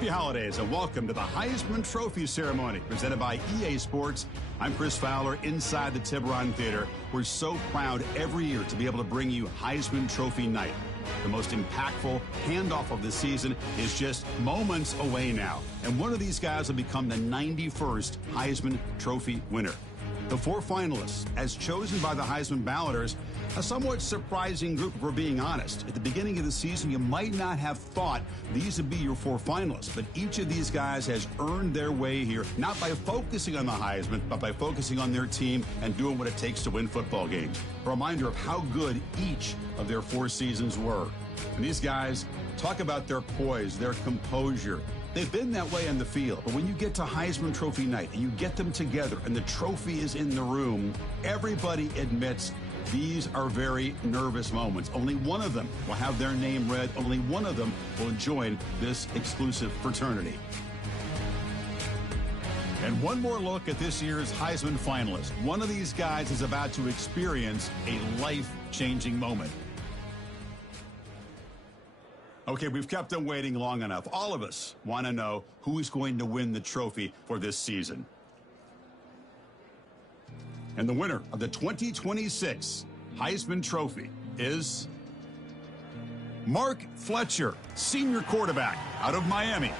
Happy holidays and welcome to the Heisman Trophy Ceremony presented by EA Sports. I'm Chris Fowler inside the Tiburon Theater. We're so proud every year to be able to bring you Heisman Trophy Night. The most impactful handoff of the season is just moments away now. And one of these guys will become the 91st Heisman Trophy winner. The four finalists, as chosen by the Heisman balloters, A somewhat surprising group, if we're being honest. At the beginning of the season, you might not have thought these would be your 4 finalists, but each of these guys has earned their way here, not by focusing on the Heisman, but by focusing on their team and doing what it takes to win football games. A reminder of how good each of their 4 seasons were. And these guys talk about their poise, their composure. They've been that way on the field, but when you get to Heisman Trophy night and you get them together and the trophy is in the room, everybody admits these are very nervous moments. Only one of them will have their name read. Only one of them will join this exclusive fraternity. And one more look at this year's Heisman finalists. One of these guys is about to experience a life-changing moment. Okay, we've kept them waiting long enough. All of us want to know who is going to win the trophy for this season. And the winner of the 2026 Heisman Trophy is Mark Fletcher, senior quarterback out of Miami.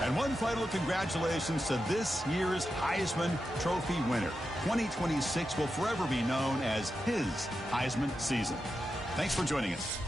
And one final congratulations to this year's Heisman Trophy winner. 2026 will forever be known as his Heisman season. Thanks for joining us.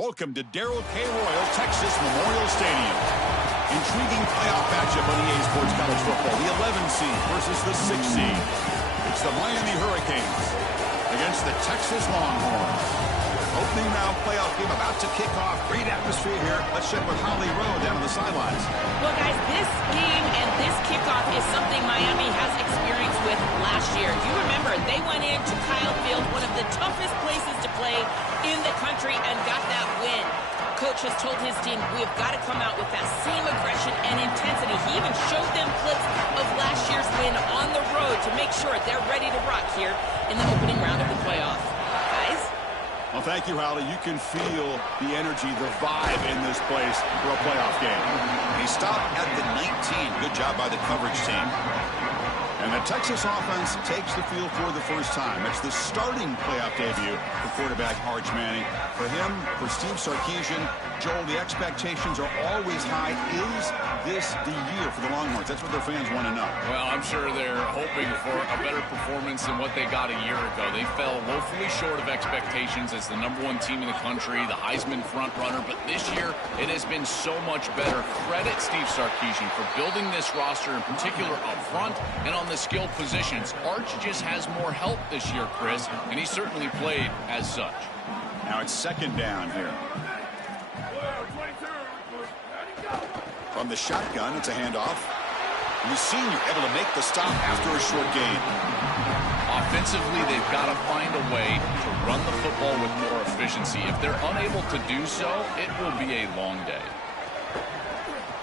Welcome to Darrell K. Royal, Texas Memorial Stadium. Intriguing playoff matchup on EA Sports College Football. The 11 seed versus the 6 seed. It's the Miami Hurricanes against the Texas Longhorns. Opening round playoff game about to kick off. Great atmosphere here. Let's check with Holly Rowe down on the sidelines. Well, guys, this game and this kickoff is something Miami has experience with last year. You remember, they went into Kyle Field, one of the toughest places to play in the country, and got that win. Coach has told his team, we've got to come out with that same aggression and intensity. He even showed them clips of last year's win on the road to make sure they're ready to rock here in the opening round of the playoff. Guys? Well, thank you, Holly. You can feel the energy, the vibe in this place for a playoff game. He stopped at the 19. Good job by the coverage team. And the Texas offense takes the field for the first time. It's the starting playoff debut for quarterback Arch Manning. For him, for Steve Sarkisian, Joel, the expectations are always high. Is this the year for the Longhorns? That's what their fans want to know. Well, I'm sure they're hoping for a better performance than what they got a year ago. They fell woefully short of expectations as the #1 team in the country, the Heisman front runner. But this year, it has been so much better. Credit Steve Sarkisian for building this roster, in particular up front and on the skilled positions. Arch just has more help this year, Chris, and he certainly played as such. Now it's second down here. From the shotgun, it's a handoff. And the senior able to make the stop after a short gain. Offensively, they've got to find a way to run the football with more efficiency. If they're unable to do so, it will be a long day.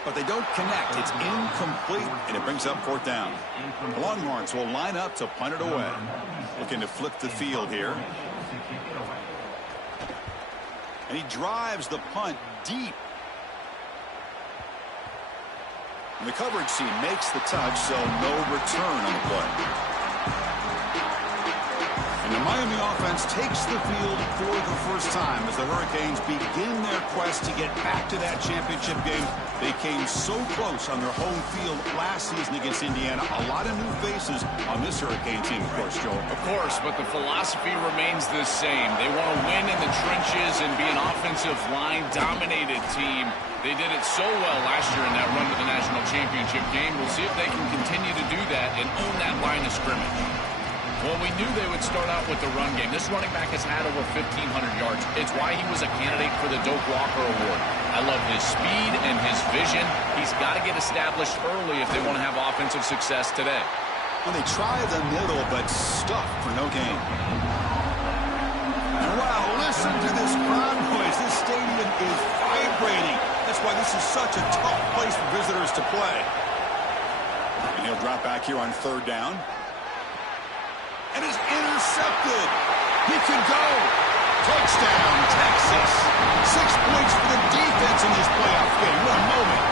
But they don't connect. It's incomplete, and it brings up fourth down. The Longhorns will line up to punt it away. Looking to flip the field here. And he drives the punt deep. And the coverage team makes the touch, so no return on the play. And the Miami offense takes the field for the first time as the Hurricanes begin their quest to get back to that championship game. They came so close on their home field last season against Indiana. A lot of new faces on this Hurricane team, of course, Joel. Of course, but the philosophy remains the same. They want to win in the trenches and be an offensive line-dominated team. They did it so well last year in that run to the national championship game. We'll see if they can continue to do that and own that line of scrimmage. Well, we knew they would start out with the run game. This running back has had over 1,500 yards. It's why he was a candidate for the Doak Walker Award. I love his speed and his vision. He's got to get established early if they want to have offensive success today. Well, they try the middle, but stuck for no gain. And wow, listen to this crowd noise. This stadium is vibrating. That's why this is such a tough place for visitors to play. And he'll drop back here on third down. And is intercepted. He can go. Touchdown, Texas. 6 points for the defense in this playoff game. What a moment.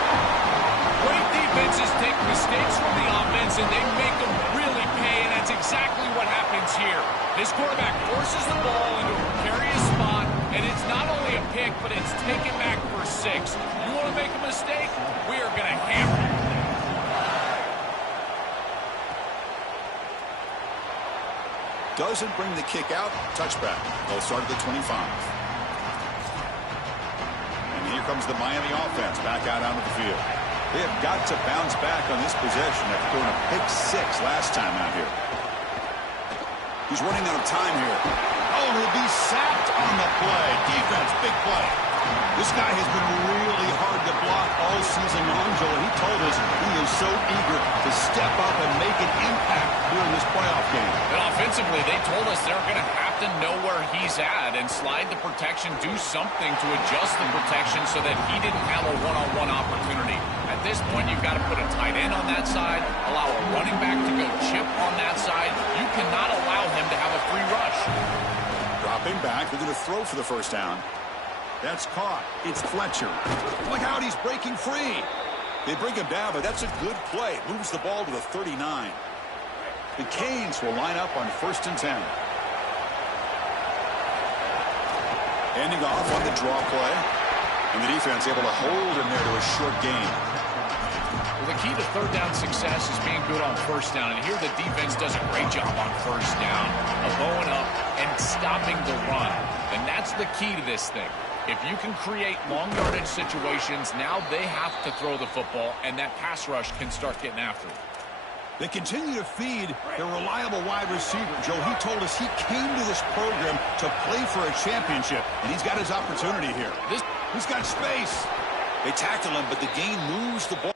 Great defenses take mistakes from the offense, and they make them really pay, and that's exactly what happens here. This quarterback forces the ball into a precarious spot, and it's not only a pick, but it's taken back for 6. You want to make a mistake? We are going to hammer you. Doesn't bring the kick out. Touchback. They'll start at the 25. And here comes the Miami offense back out onto the field. They have got to bounce back on this possession after throwing a pick 6 last time out here. He's running out of time here. Oh, he'll be sacked on the play. Defense, big play. This guy has been really hard to block all season long, Joel. He told us he is so eager to step up and make an impact during this playoff game. And offensively, they told us they're going to have to know where he's at and slide the protection, do something to adjust the protection so that he didn't have a one-on-one opportunity. At this point, you've got to put a tight end on that side, allow a running back to go chip on that side. You cannot allow him to have a free rush. Dropping back, they're going to throw for the first down. That's caught. It's Fletcher. Look out, he's breaking free. They bring him down, but that's a good play. Moves the ball to the 39. The Canes will line up on 1st and 10. Handing off on the draw play. And the defense able to hold him there to a short gain. Well, the key to third down success is being good on first down. And here the defense does a great job on first down of bowing up and stopping the run. And that's the key to this thing. If you can create long yardage situations, now they have to throw the football, and that pass rush can start getting after it. They continue to feed their reliable wide receiver. Joe, he told us he came to this program to play for a championship, and he's got his opportunity here. He's got space. They tackle him, but the gain moves the ball.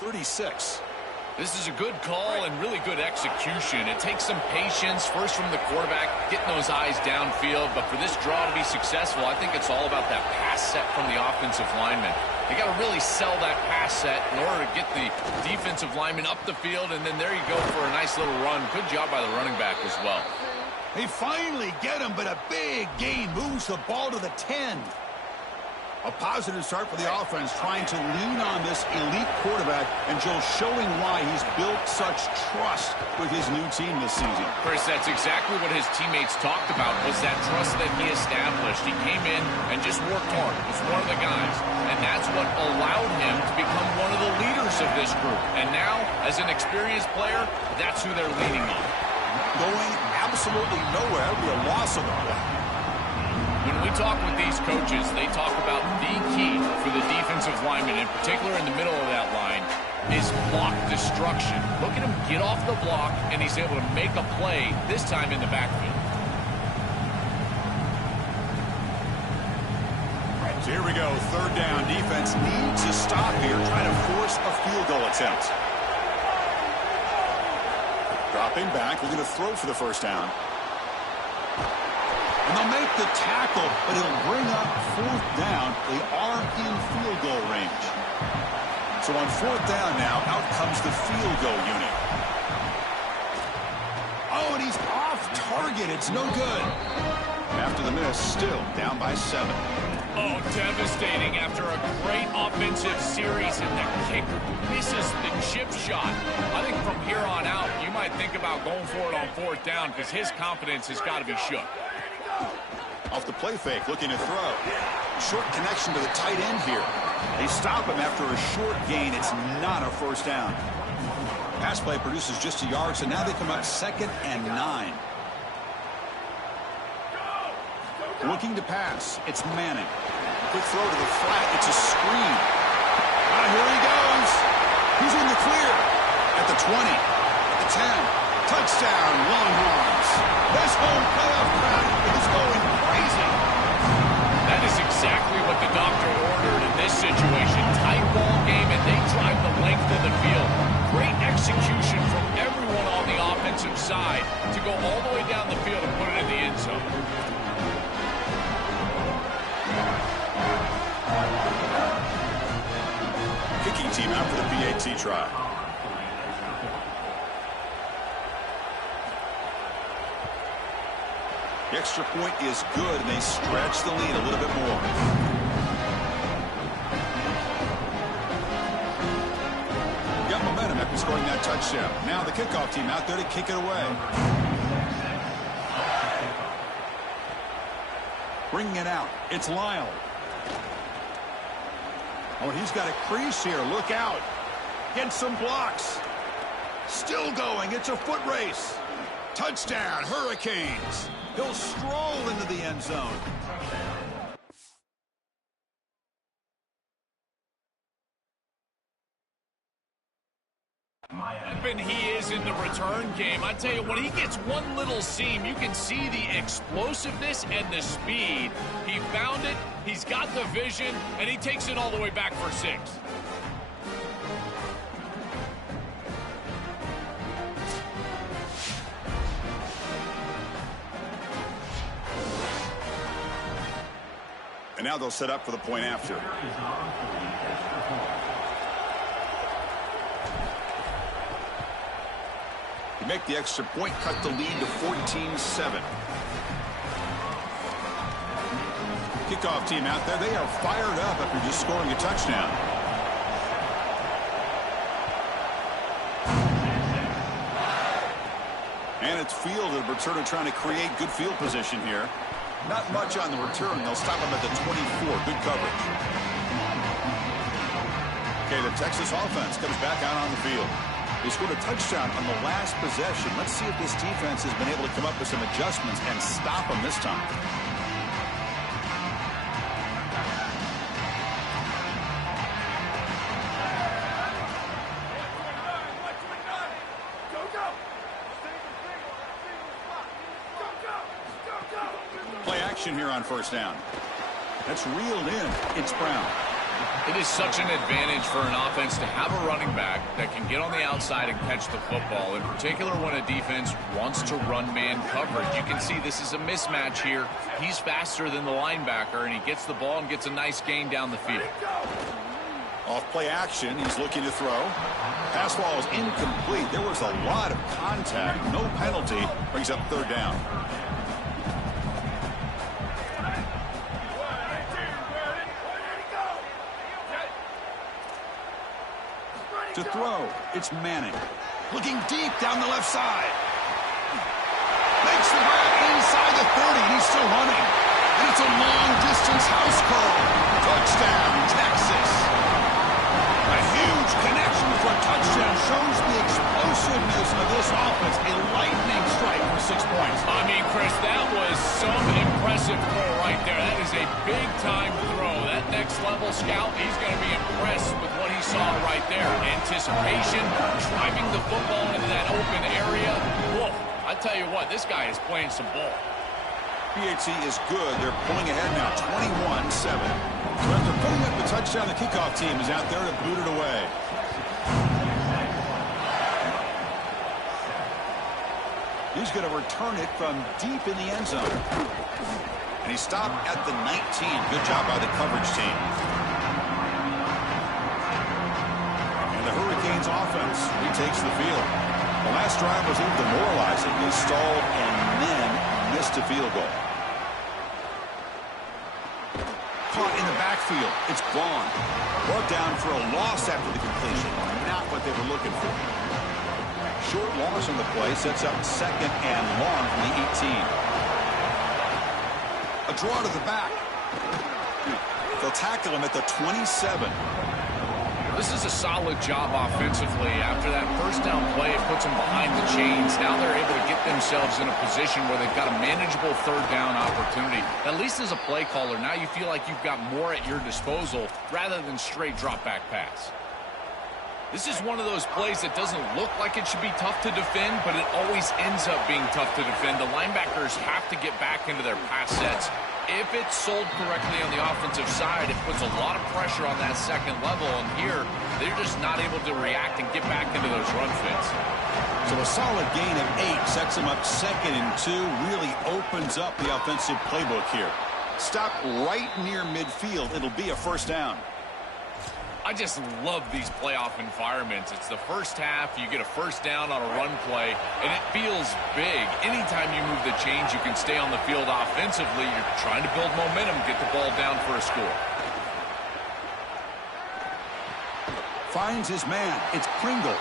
.36. This is a good call and really good execution. It takes some patience, first from the quarterback, getting those eyes downfield. But for this draw to be successful, I think it's all about that pass set from the offensive lineman. They got to really sell that pass set in order to get the defensive lineman up the field, and then there you go for a nice little run. Good job by the running back as well. They finally get him, but a big gain moves the ball to the 10. A positive start for the offense, trying to lean on this elite quarterback, and Joe showing why he's built such trust with his new team this season. Chris, that's exactly what his teammates talked about, was that trust that he established. He came in and just worked hard, was one of the guys, and that's what allowed him to become one of the leaders of this group. And now, as an experienced player, that's who they're leaning on. Going absolutely nowhere would be a loss of the play. When we talk with these coaches, they talk about the key for the defensive lineman, in particular in the middle of that line, is block destruction. Look at him get off the block, and he's able to make a play, this time in the backfield. So here we go, third down. Defense needs to stop here, trying to force a field goal attempt. Dropping back, looking to throw for the first down. And they'll make the tackle, but it'll bring up fourth down. They are in field goal range. So on fourth down now, out comes the field goal unit. Oh, and he's off target. It's no good. After the miss, still down by 7. Oh, devastating after a great offensive series, and the kicker misses the chip shot. I think from here on out, you might think about going for it on fourth down because his confidence has got to be shook. Off the play fake, looking to throw. Short connection to the tight end here. They stop him after a short gain. It's not a first down. Pass play produces just a yard, so now they come up 2nd and 9. Looking to pass. It's Manning. Quick throw to the flat. It's a screen. Here he goes. He's in the clear. At the 20. At the 10. Touchdown, Longhorns. This home playoff crowd is going crazy. That is exactly what the doctor ordered in this situation. Tight ball game, and they drive the length of the field. Great execution from everyone on the offensive side to go all the way down the field and put it in the end zone. Kicking team out for the PAT try. The extra point is good, and they stretch the lead a little bit more. Got momentum after scoring that touchdown. Now the kickoff team out there to kick it away. Bringing it out. It's Lyle. Oh, he's got a crease here. Look out. Get some blocks. Still going. It's a foot race. Touchdown, Hurricanes. He'll stroll into the end zone. And he is in the return game. I tell you, when he gets one little seam, you can see the explosiveness and the speed. He found it, he's got the vision, and he takes it all the way back for 6. now they'll set up for the point after. You make the extra point, cut the lead to 14-7. Kickoff team out there, they are fired up after just scoring a touchdown. And it's fielded. Returner trying to create good field position here. Not much on the return. They'll stop him at the 24. Good coverage. Okay, the Texas offense comes back out on the field. They scored a touchdown on the last possession. Let's see if this defense has been able to come up with some adjustments and stop them this time. Here on first down. That's reeled in. It's Brown. It is such an advantage for an offense to have a running back that can get on the outside and catch the football, in particular when a defense wants to run man coverage. You can see this is a mismatch here. He's faster than the linebacker, and he gets the ball and gets a nice gain down the field. Off play action. He's looking to throw. Pass ball is incomplete. There was a lot of contact. No penalty. Brings up third down. To throw, it's Manning. Looking deep down the left side. Makes the grab inside the 30, and he's still running. And it's a long-distance house call. Touchdown, Texas. A huge connection for a touchdown shows the explosiveness of this offense. A lightning strike for 6 points. I mean, Chris, that was some impressive throw right there. That is a big-time throw. That next-level scout, he's going to be impressed with what he saw right there. Anticipation, driving the football into that open area. Whoa, I tell you what, this guy is playing some ball. PHC is good. They're pulling ahead now, 21-7. So after putting up the touchdown, the kickoff team is out there to boot it away. He's going to return it from deep in the end zone. And he stopped at the 19. Good job by the coverage team. And the Hurricanes offense retakes the field. The last drive was a little demoralizing. They stalled and then missed a field goal. Caught in the backfield. It's Vaughn. Brought down for a loss after the completion. Not what they were looking for. Short loss on the play sets up second and long from the 18. A draw to the back. They'll tackle him at the 27. This is a solid job offensively. After that first down play, it puts them behind the chains. Now they're able to get themselves in a position where they've got a manageable third down opportunity. At least as a play caller, now you feel like you've got more at your disposal rather than straight drop back pass. This is one of those plays that doesn't look like it should be tough to defend, but it always ends up being tough to defend. The linebackers have to get back into their pass sets. If it's sold correctly on the offensive side, it puts a lot of pressure on that second level, and here they're just not able to react and get back into those run fits. So a solid gain of 8 sets them up second and 2, really opens up the offensive playbook here. Stop right near midfield. It'll be a first down. I just love these playoff environments. It's the first half. You get a first down on a run play, and it feels big. Anytime you move the chains, you can stay on the field offensively. You're trying to build momentum, get the ball down for a score. Finds his man. It's Pringle.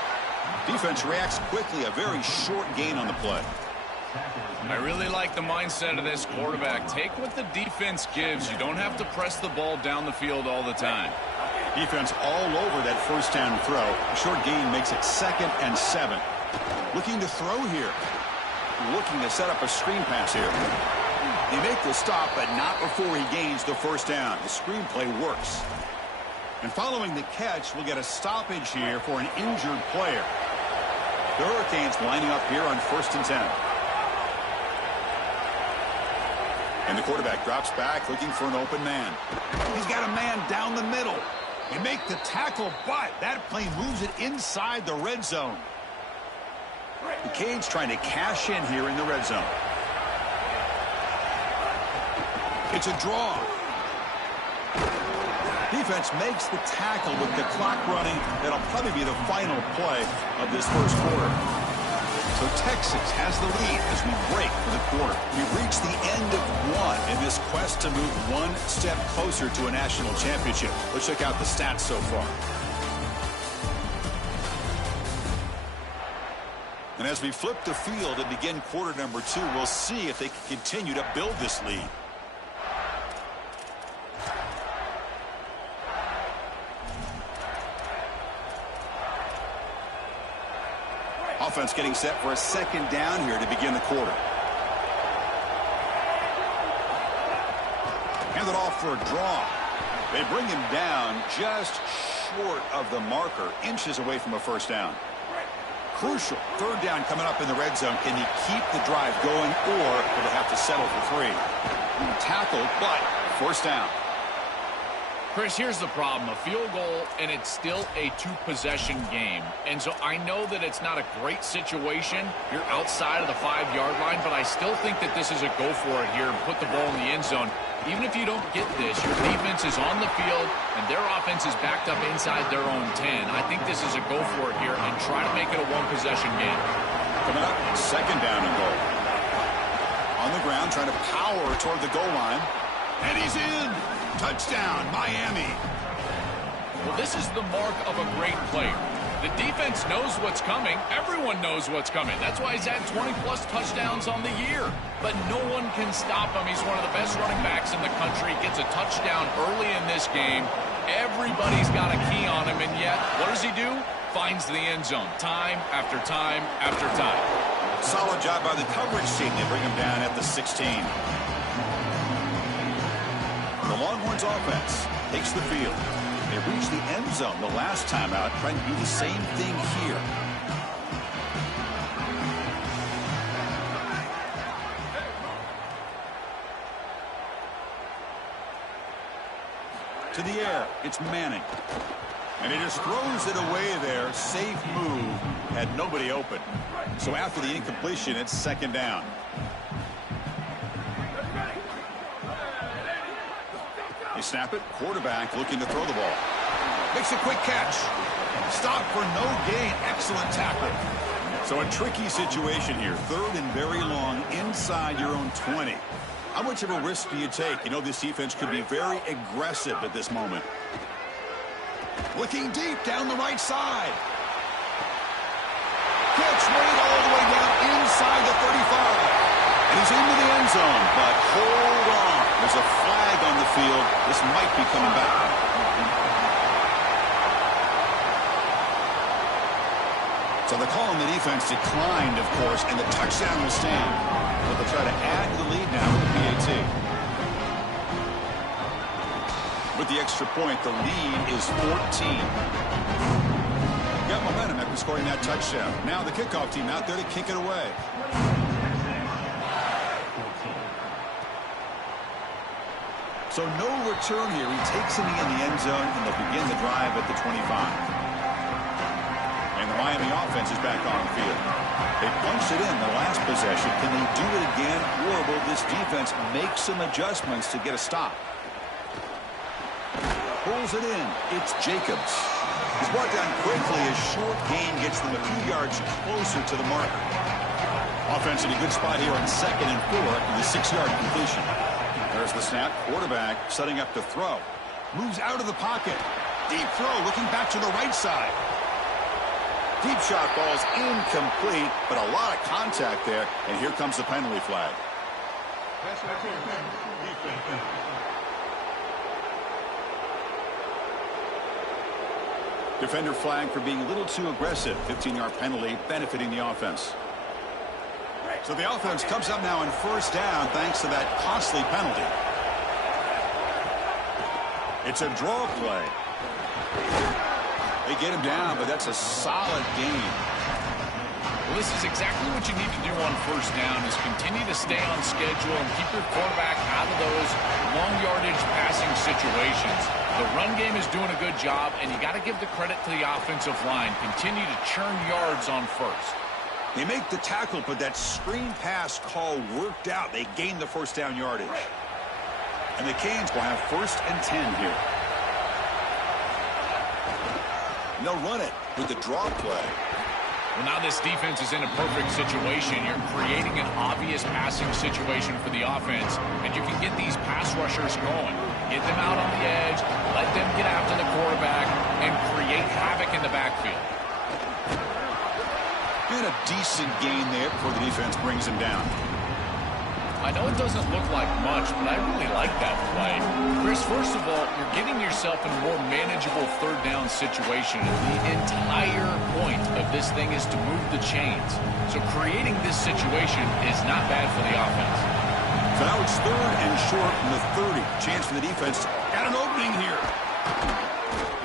Defense reacts quickly. A very short gain on the play. I really like the mindset of this quarterback. Take what the defense gives. You don't have to press the ball down the field all the time. Defense all over that first down throw. A short gain makes it 2nd and 7. Looking to throw here. Looking to set up a screen pass here. They make the stop, but not before he gains the first down. The screen play works. And following the catch, we'll get a stoppage here for an injured player. The Hurricanes lining up here on 1st and 10. And the quarterback drops back looking for an open man. He's got a man down the middle. They make the tackle, but that play moves it inside the red zone. The Canes trying to cash in here in the red zone. It's a draw. Defense makes the tackle with the clock running. That'll probably be the final play of this first quarter. So Texas has the lead as we break for the quarter. We've reached the end of one in this quest to move one step closer to a national championship. Let's check out the stats so far. And as we flip the field and begin quarter number 2, we'll see if they can continue to build this lead. Offense getting set for a second down here to begin the quarter. Hand it off for a draw. They bring him down just short of the marker, inches away from a first down. Crucial third down coming up in the red zone. Can he keep the drive going, or will they have to settle for 3? Tackled, but first down. Chris, here's the problem. A field goal, and it's still a 2-possession game. And so I know that it's not a great situation. You're outside of the 5-yard line, but I still think that this is a go for it here and put the ball in the end zone. Even if you don't get this, your defense is on the field, and their offense is backed up inside their own 10. I think this is a go for it here and try to make it a 1-possession game. Coming up, second down and goal. On the ground, trying to power toward the goal line. And he's in. Touchdown, Miami. Well, this is the mark of a great player. The defense knows what's coming. Everyone knows what's coming. That's why he's had 20-plus touchdowns on the year. But no one can stop him. He's one of the best running backs in the country. Gets a touchdown early in this game. Everybody's got a key on him, and yet, what does he do? Finds the end zone time after time after time. Solid job by the coverage team. They bring him down at the 16. The Longhorns offense takes the field. They reached the end zone the last time out, trying to do the same thing here. To the air, it's Manning. And he just throws it away there. Safe move. Had nobody open. So after the incompletion, it's second down. They snap it. Quarterback looking to throw the ball. Makes a quick catch. Stop for no gain. Excellent tackle. So a tricky situation here. Third and very long inside your own 20. How much of a risk do you take? You know this defense could be very aggressive at this moment. Looking deep down the right side. Catch made all the way down inside the 35. And he's into the end zone, but hold on. There's a flag on the field. This might be coming back. So the call on the defense declined, of course, and the touchdown will stand. But they'll try to add to the lead now with the PAT. With the extra point, the lead is 14. Got momentum after scoring that touchdown. Now the kickoff team out there to kick it away. So no return here. He takes it in the end zone, and they'll begin the drive at the 25. And the Miami offense is back on the field. They punched it in the last possession. Can they do it again, or will this defense make some adjustments to get a stop? Pulls it in. It's Jacobs. He's brought down quickly. A short gain gets them a few yards closer to the marker. Offense in a good spot here on 2nd and 4 after the 6-yard completion. There's the snap. Quarterback setting up to throw. Moves out of the pocket. Deep throw, looking back to the right side. Deep shot ball's incomplete, but a lot of contact there, and here comes the penalty flag. Defender flag for being a little too aggressive. 15-yard penalty benefiting the offense. So the offense comes up now on first down thanks to that costly penalty. It's a draw play. They get him down, but that's a solid gain. Well, this is exactly what you need to do on first down is continue to stay on schedule and keep your quarterback out of those long yardage passing situations. The run game is doing a good job, and you got to give the credit to the offensive line. Continue to churn yards on first. They make the tackle, but that screen pass call worked out. They gained the first down yardage. And the Canes will have 1st and 10 here. and they'll run it with the draw play. Well, now this defense is in a perfect situation. You're creating an obvious passing situation for the offense, and you can get these pass rushers going. Get them out on the edge, let them get after the quarterback, and create havoc in the backfield. And a decent gain there before the defense brings him down. I know it doesn't look like much, but I really like that play. Chris, first of all, you're getting yourself in a more manageable third down situation. The entire point of this thing is to move the chains. So creating this situation is not bad for the offense. So now it's 3rd and short from the 30. Chance for the defense. Got an opening here.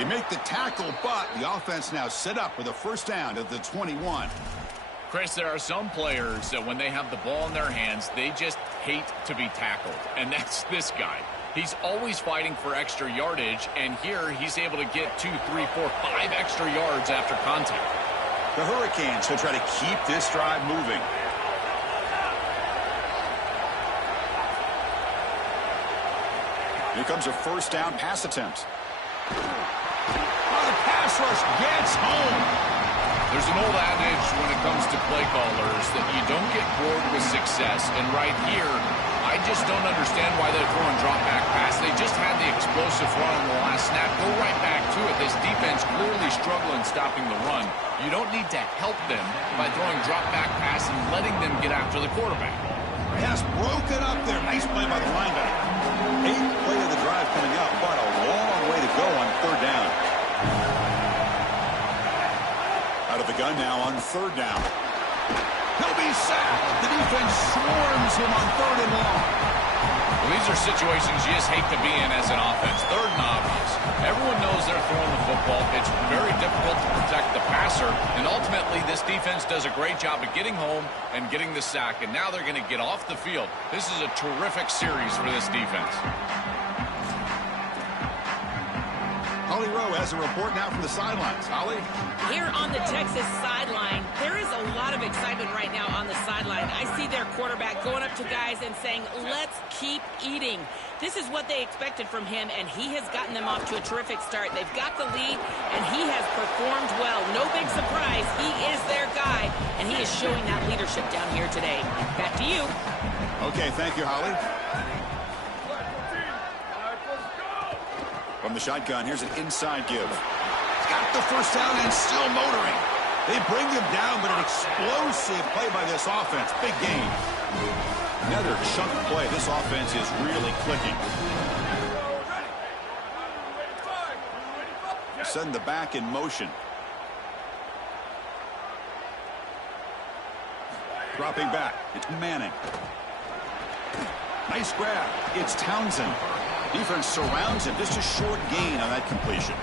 They make the tackle, but the offense now set up with a first down at the 21. Chris, there are some players that when they have the ball in their hands, they just hate to be tackled. And that's this guy. He's always fighting for extra yardage, and here he's able to get 2, 3, 4, 5 extra yards after contact. The Hurricanes will try to keep this drive moving. Here comes a first down pass attempt. Oh, the pass rush gets home. There's an old adage when it comes to play callers that you don't get bored with success. And right here, I just don't understand why they're throwing drop-back pass. They just had the explosive run on the last snap. Go right back to it. This defense clearly struggling stopping the run. You don't need to help them by throwing drop-back pass and letting them get after the quarterback. Pass broken up there. Nice play by the linebacker. 8th play of the drive coming up, but a long way to go on 3rd down. Out of the gun now on 3rd down. He'll be sacked. The defense swarms him on 3rd and long. Well, these are situations you just hate to be in as an offense. 3rd and obvious. Everyone knows they're throwing the football. It's very difficult to protect the passer, and ultimately this defense does a great job of getting home and getting the sack, and now they're going to get off the field. This is a terrific series for this defense. Holly Rowe has a report now from the sidelines. Holly? Here on the Texas sideline, there is a lot of excitement right now on the sideline. I see their quarterback going up to guys and saying, let's keep eating. This is what they expected from him, and he has gotten them off to a terrific start. They've got the lead, and he has performed well. No big surprise. He is their guy, and he is showing that leadership down here today. Back to you. Okay, thank you, Holly. From the shotgun, here's an inside give. He's got the first down and still motoring. They bring him down, but an explosive play by this offense. Big gain. Another chunk play. This offense is really clicking. Send the back in motion. Dropping back. It's Manning. Nice grab. It's Townsend. Defense surrounds him. Just a short gain on that completion.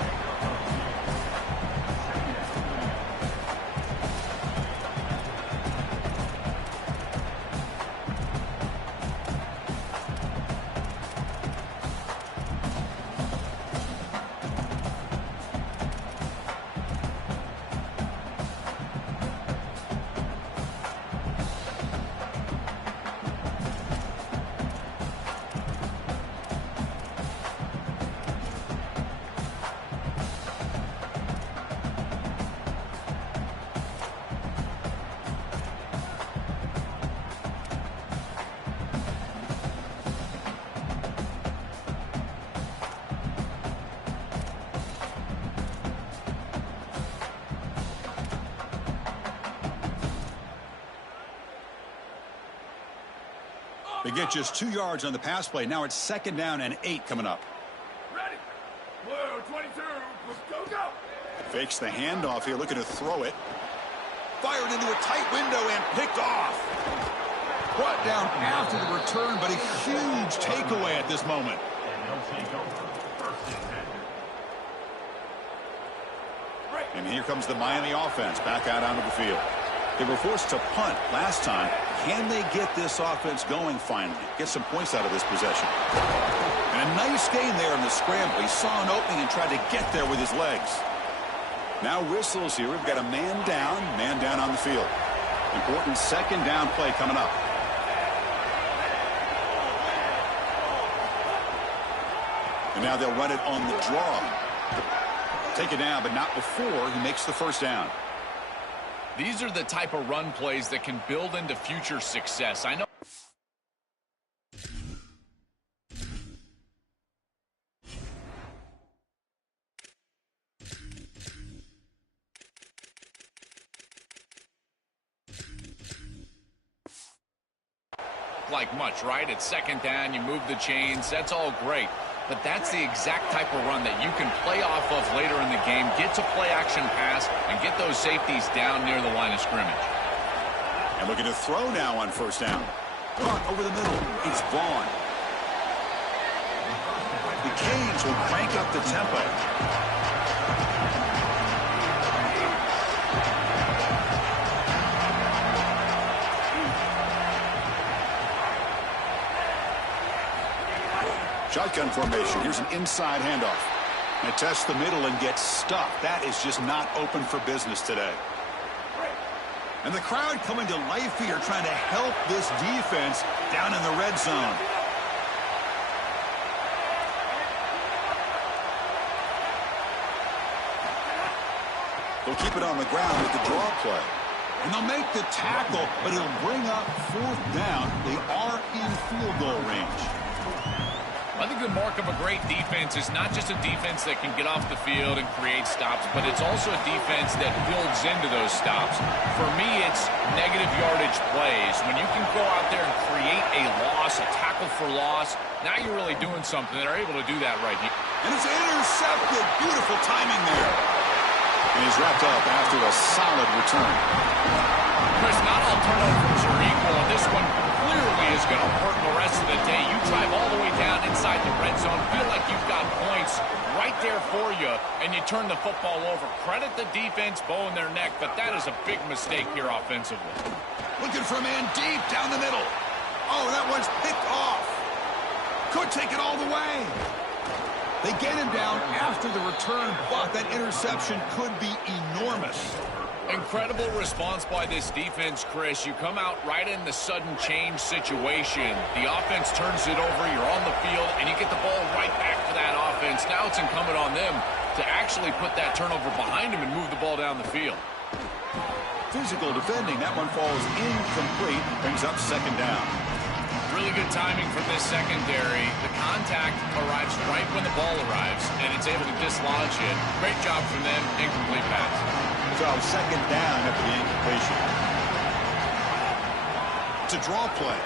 They get just 2 yards on the pass play. Now it's 2nd down and 8 coming up. Ready. Blue 22. Go, go. Fakes the handoff here, looking to throw it. Fired into a tight window and picked off. Brought down after the return, but a huge takeaway at this moment. And here comes the Miami offense back out onto the field. They were forced to punt last time. Can they get this offense going finally? Get some points out of this possession. And a nice gain there in the scramble. He saw an opening and tried to get there with his legs. Now whistles here. We've got a man down on the field. Important 2nd down play coming up. And now they'll run it on the draw. take it down, but not before he makes the first down. These are the type of run plays that can build into future success. I know. Like much, right? It's second down, you move the chains, that's all great. But that's the exact type of run that you can play off of later in the game, get to play action pass, and get those safeties down near the line of scrimmage. And looking to throw now on first down. Caught over the middle. It's Vaughn. The Canes will crank up the tempo. Shotgun formation. Here's an inside handoff. And tests the middle and gets stuck. That is just not open for business today. And the crowd coming to life here, trying to help this defense down in the red zone. They'll keep it on the ground with the draw play. And they'll make the tackle, but it'll bring up fourth down. They are in field goal range. I think the mark of a great defense is not just a defense that can get off the field and create stops, but it's also a defense that builds into those stops. For me, it's negative yardage plays. When you can go out there and create a loss, a tackle for loss, now you're really doing something. They're able to do that right here. And it's intercepted. Beautiful timing there. And he's wrapped up after a solid return. Chris, not all turnovers are equal. This one clearly is going to hurt the rest of the day. You drive all the way down inside the red zone, feel like you've got points right there for you, and you turn the football over. Credit the defense, bow in their neck, but that is a big mistake here offensively. Looking for a man deep down the middle. Oh, that one's picked off. Could take it all the way. They get him down after the return, but that interception could be enormous. Incredible response by this defense, Chris. You come out right in the sudden change situation. The offense turns it over, you're on the field, and you get the ball right back to that offense. Now it's incumbent on them to actually put that turnover behind them and move the ball down the field. Physical defending. That one falls incomplete. Brings up second down. Really good timing from this secondary. The contact arrives right when the ball arrives, and it's able to dislodge it. Great job from them. Incomplete pass. So second down after the incompletion. It's a draw play.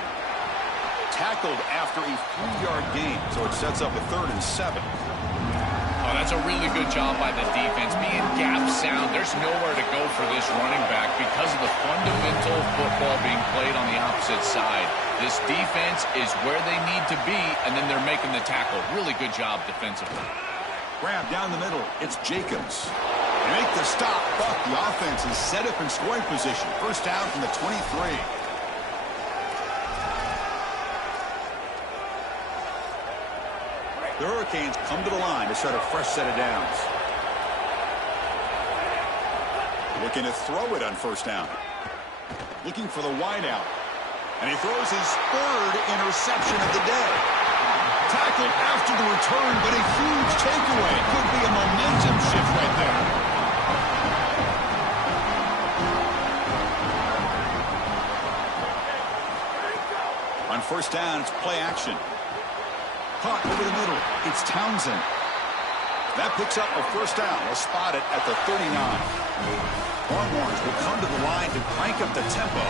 Tackled after a 3-yard gain, so it sets up a 3rd and 7. Oh, that's a really good job by the defense. Being gap sound, there's nowhere to go for this running back because of the fundamental football being played on the opposite side. This defense is where they need to be, and then they're making the tackle. Really good job defensively. Grab down the middle. It's Jacobs. They make the stop, but the offense is set up in scoring position. First down from the 23. The Hurricanes come to the line to start a fresh set of downs. Looking to throw it on first down. Looking for the wideout. And he throws his 3rd interception of the day. Tackled after the return, but a huge takeaway. Could be a momentum shift right there. On first down, it's play action. Caught over the middle. It's Townsend. That picks up a first down. We'll spot it at the 39. Longhorns will come to the line to crank up the tempo.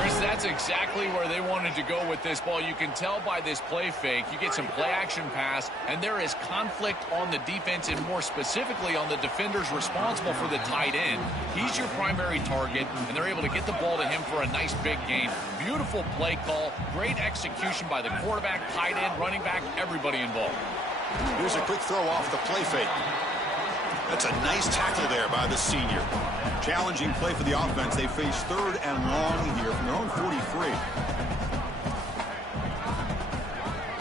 Chris, that's exactly where they wanted to go with this ball. You can tell by this play fake. You get some play-action pass, and there is conflict on the defense, and more specifically on the defenders responsible for the tight end. He's your primary target, and they're able to get the ball to him for a nice big gain. Beautiful play call, great execution by the quarterback, tight end, running back, everybody involved. Here's a quick throw off the play fake. That's a nice tackle there by the senior. Challenging play for the offense. They face 3rd and long here from their own 43.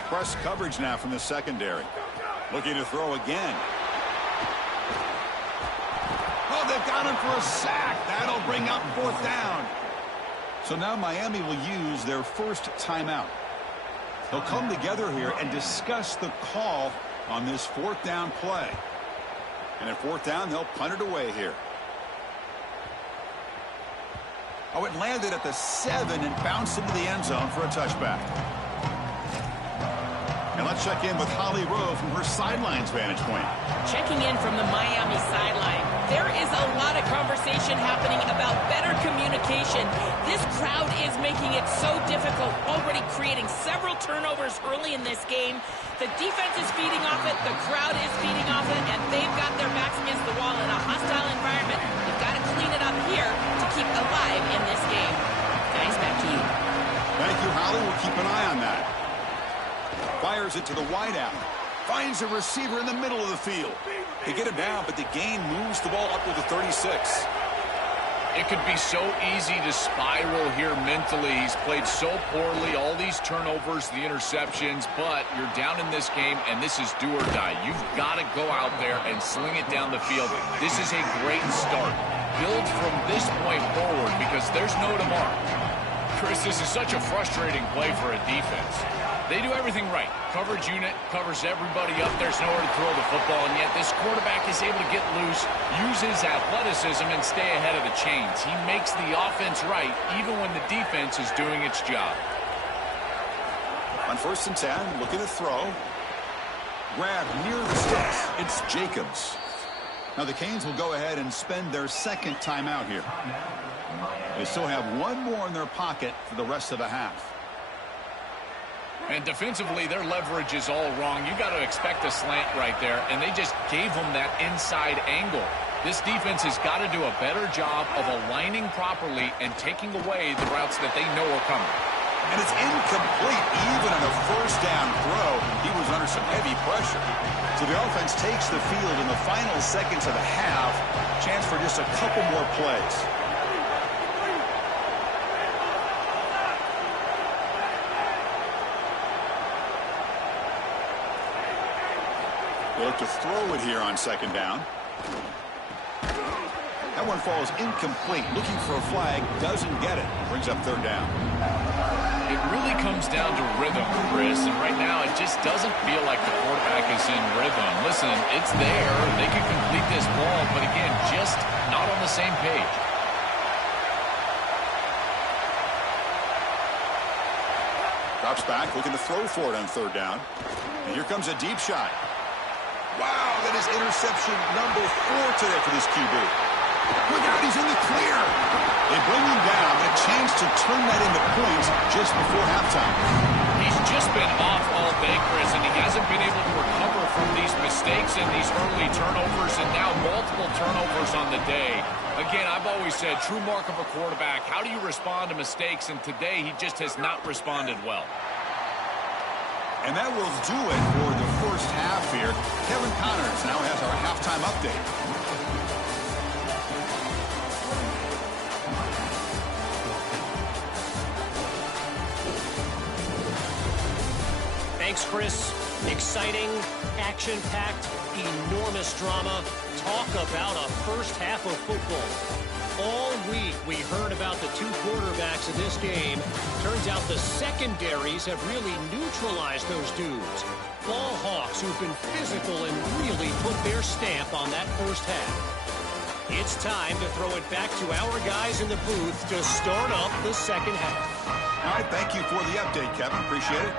Press coverage now from the secondary. Looking to throw again. Oh, they've got him for a sack. That'll bring up 4th down. So now Miami will use their first timeout. They'll come together here and discuss the call on this 4th down play. And at 4th down, they'll punt it away here. Oh, it landed at the 7 and bounced into the end zone for a touchback. And let's check in with Holly Rowe from her sidelines vantage point. Checking in from the Miami sideline. There is a lot of conversation happening about better communication. This crowd is making it so difficult, already creating several turnovers early in this game. The defense is feeding off it, the crowd is feeding off it, and they've got their backs against the wall in a hostile environment. You've got to clean it up here to keep alive in this game. Guys, back to you. Thank you, Holly. We'll keep an eye on that. Fires it to the wideout. Finds a receiver in the middle of the field. They get him down, but the gain moves the ball up to the 36. It could be so easy to spiral here mentally. He's played so poorly, all these turnovers, the interceptions, but you're down in this game, and this is do or die. You've got to go out there and sling it down the field. This is a great start. Build from this point forward because there's no tomorrow. Chris, this is such a frustrating play for a defense. They do everything right. Coverage unit covers everybody up. There's nowhere to throw the football, and yet this quarterback is able to get loose, use his athleticism, and stay ahead of the chains. He makes the offense right, even when the defense is doing its job. On 1st and 10, looking to throw. Grab near the sticks. It's Jacobs. Now the Canes will go ahead and spend their 2nd timeout here. They still have one more in their pocket for the rest of the half. And defensively, their leverage is all wrong. You got to expect a slant right there, and they just gave them that inside angle. This defense has got to do a better job of aligning properly and taking away the routes that they know are coming. And it's incomplete. Even on a 1st down throw, he was under some heavy pressure. So the offense takes the field in the final seconds of the half. Chance for just a couple more plays. Look to throw it here on 2nd down. That one falls incomplete. Looking for a flag. Doesn't get it. Brings up 3rd down. It really comes down to rhythm, Chris, and right now it just doesn't feel like the quarterback is in rhythm. Listen, it's there. They can complete this ball, but again, just not on the same page. Drops back, looking to throw for it on 3rd down. And here comes a deep shot. Wow, that is interception number 4 today for this QB. Look out, he's in the clear. They bring him down, a chance to turn that into points just before halftime. He's just been off all day, Chris, and he hasn't been able to recover from these mistakes and these early turnovers, and now multiple turnovers on the day. Again, I've always said, true mark of a quarterback, how do you respond to mistakes? And today, he just has not responded well. And that will do it for the 1st half here. Kevin Connors now has our halftime update. Thanks, Chris. Exciting, action-packed, enormous drama. Talk about a 1st half of football. All week we heard about the 2 quarterbacks in this game. Turns out the secondaries have really neutralized those dudes. Ball hawks who've been physical and really put their stamp on that 1st half. It's time to throw it back to our guys in the booth to start up the 2nd half. All right, thank you for the update, Kevin. Appreciate it.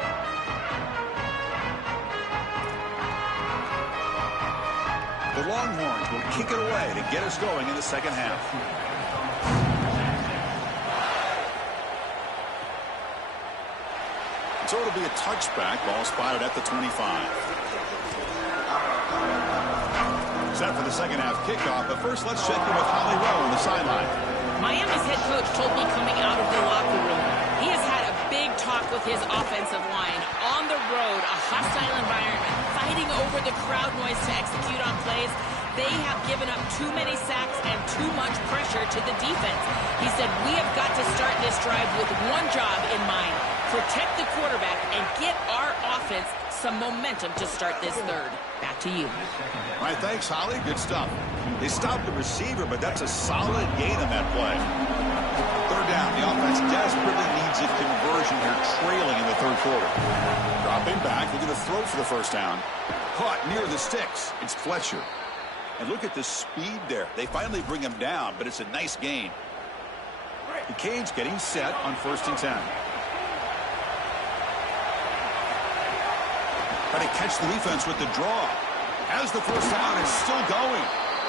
The Longhorns will kick it away to get us going in the 2nd half. So it'll be a touchback. Ball spotted at the 25. Set for the 2nd half kickoff, but first let's check in with Holly Rowe on the sideline. Miami's head coach told me coming out of the locker room, he has had a big talk with his offensive line. On the road, a hostile environment, fighting over the crowd noise to execute on plays. They have given up too many sacks and too much pressure to the defense. He said, we have got to start this drive with one job in mind. Protect the quarterback and get our offense some momentum to start this 3rd. Back to you. All right, thanks, Holly. Good stuff. They stopped the receiver, but that's a solid gain on that play. 3rd down. The offense desperately needs a conversion here, trailing in the 3rd quarter. Dropping back, looking to throw for the 1st down. Caught near the sticks. It's Fletcher. And look at the speed there. They finally bring him down, but it's a nice gain. The Canes getting set on 1st and 10. Trying to catch the defense with the draw. Has the first down and still going.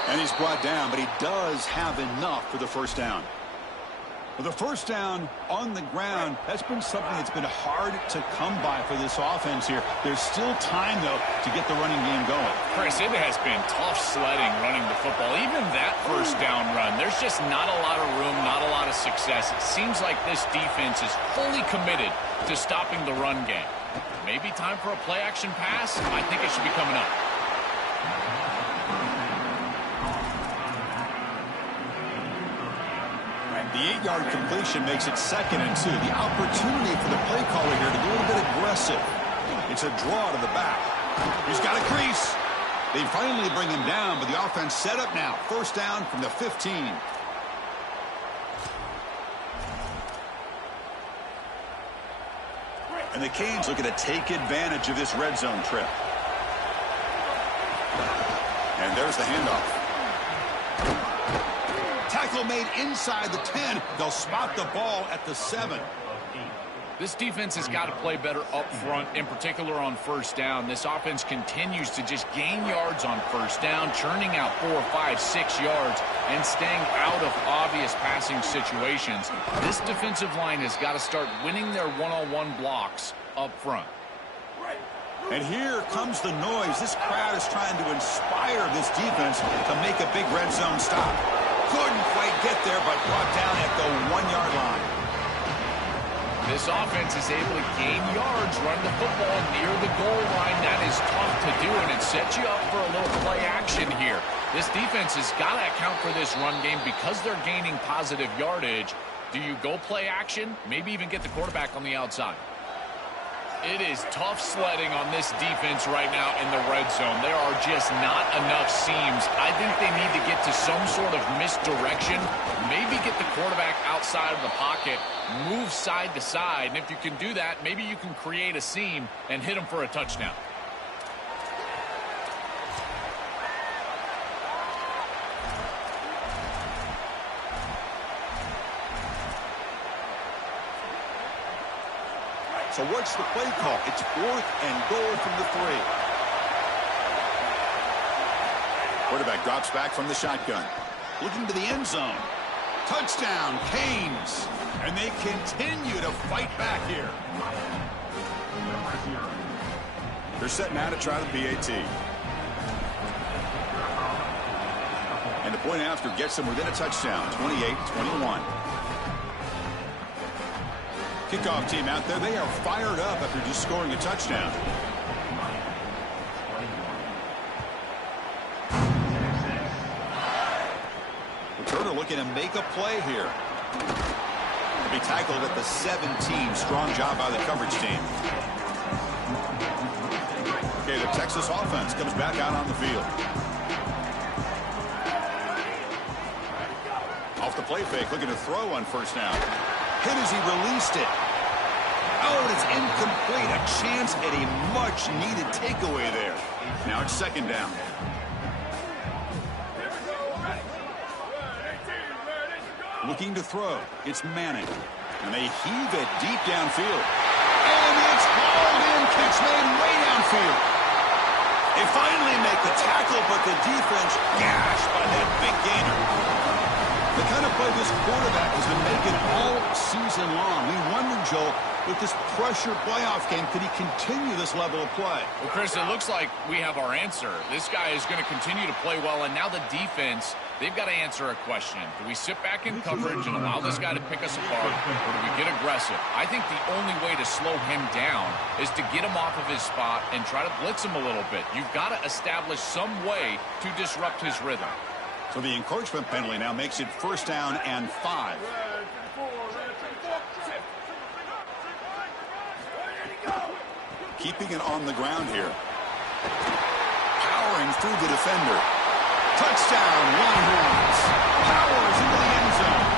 And he's brought down, but he does have enough for the first down. With the first down on the ground, that's been something that's been hard to come by for this offense here. There's still time, though, to get the running game going. Chris, it has been tough sledding running the football. Even that first down run, there's just not a lot of room, not a lot of success. It seems like this defense is fully committed to stopping the run game. Maybe time for a play-action pass? I think it should be coming up. The 8-yard completion makes it 2nd and 2. The opportunity for the play caller here to be a little bit aggressive. It's a draw to the back. He's got a crease. They finally bring him down, but the offense set up now. First down from the 15. And the Canes looking to take advantage of this red zone trip. And there's the handoff. Tackle made inside the 10. They'll spot the ball at the 7. This defense has got to play better up front, in particular on first down. This offense continues to just gain yards on first down, churning out 4, 5, 6 yards, and staying out of obvious passing situations. This defensive line has got to start winning their one-on-one blocks up front. And here comes the noise. This crowd is trying to inspire this defense to make a big red zone stop. Couldn't quite get there, but brought down at the 1-yard line. This offense is able to gain yards, run the football near the goal line. That is tough to do, and it sets you up for a little play action here. This defense has got to account for this run game because they're gaining positive yardage. Do you go play action? Maybe even get the quarterback on the outside. It is tough sledding on this defense right now in the red zone. There are just not enough seams. I think they need to get to some sort of misdirection. Maybe get the quarterback outside of the pocket, move side to side. And if you can do that, maybe you can create a seam and hit him for a touchdown. So what's the play call? It's 4th and goal from the 3. Quarterback drops back from the shotgun. Looking to the end zone. Touchdown, Canes. And they continue to fight back here. They're set now to try the PAT. And the point after gets them within a touchdown, 28-21. Kickoff team out there, they are fired up after just scoring a touchdown. Returner looking to make a play here. To be tackled at the 17. Strong job by the coverage team. Okay, the Texas offense comes back out on the field. Off the play fake, looking to throw on first down. Hit as he released it. Oh, it's incomplete. A chance at a much-needed takeaway there. Now it's 2nd down. Looking to throw. It's Manning. And they heave it deep downfield. And it's hauled in. Kicks made way downfield. They finally make the tackle, but the defense gashed by that big gainer. The kind of play this quarterback has been making all season long. We wonder, Joel, with this pressure playoff game, could he continue this level of play? Well, Chris, it looks like we have our answer. This guy is going to continue to play well, and now the defense, they've got to answer a question. Do we sit back in coverage and allow this guy to pick us apart, or do we get aggressive? I think the only way to slow him down is to get him off of his spot and try to blitz him a little bit. You've got to establish some way to disrupt his rhythm. So the encouragement penalty now makes it 1st down and 5. Keeping it on the ground here. Powering through the defender. Touchdown, Longhorns. Powers into the end zone.